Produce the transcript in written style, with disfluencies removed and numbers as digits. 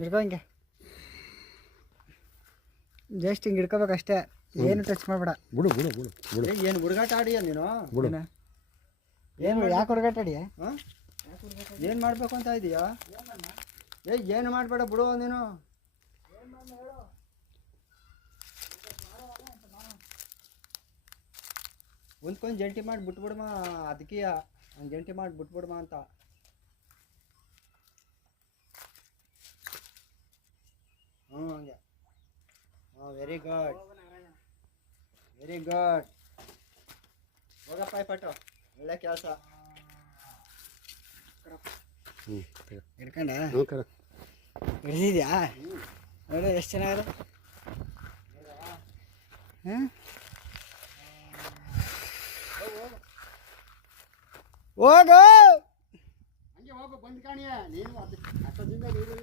ಹಿಡ್ಕೊ ಹಿಂಗೆ ಜಸ್ಟ್ ಹಿಂಗೆ ಹಿಡ್ಕೋಬೇಕಷ್ಟೇ, ಏನು ಟಚ್ ಮಾಡಬೇಡ. ಬಿಡು ಬಿಡು ಬಿಡು ಬಿಡು. ಏನು ಹುಡುಗಾಟ ಆಡಿಯ ನೀನು? ಬಿಡು. ಏನು ಯಾಕೆ ಹುಡುಗಾಟ ಆಡಿಯ? ಹಾಂ ಏನು ಮಾಡಬೇಕು ಅಂತ ಇದೀಯಾ? ಏನು ಮಾಡಬೇಡ ಬಿಡು ನೀನು. ಒಂದ್ಕೊಂದು ಜಂಟಿ ಮಾಡಿ ಬಿಟ್ಬಿಡಮ್ಮ, ಅದಕ್ಕೆ ಹಂಗೆ ಜಂಟಿ ಮಾಡಿ ಬಿಟ್ಬಿಡಮ್ಮ ಅಂತ. ಹಂಗೆ. Very good, very good. ಹೋಗಪ್ಪ ಪಟ್ಟು, ಒಳ್ಳೆ ಕೆಲಸ. ಹಿಡ್ಕೊಂಡ ಹ್ಞೂ ಕರ ಹಿಡಿದಿದ್ಯಾ? ನೋಡಿ ಎಷ್ಟು ಚೆನ್ನಾಗಿದೆ. ಹಾಂ ಹೋಗು ಹಂಗೆ ಹೋಗು, ಬಂದು ಕಾಣಿಯ ನೀನು. ಅಷ್ಟೊಂದಿಂದ ನೀರು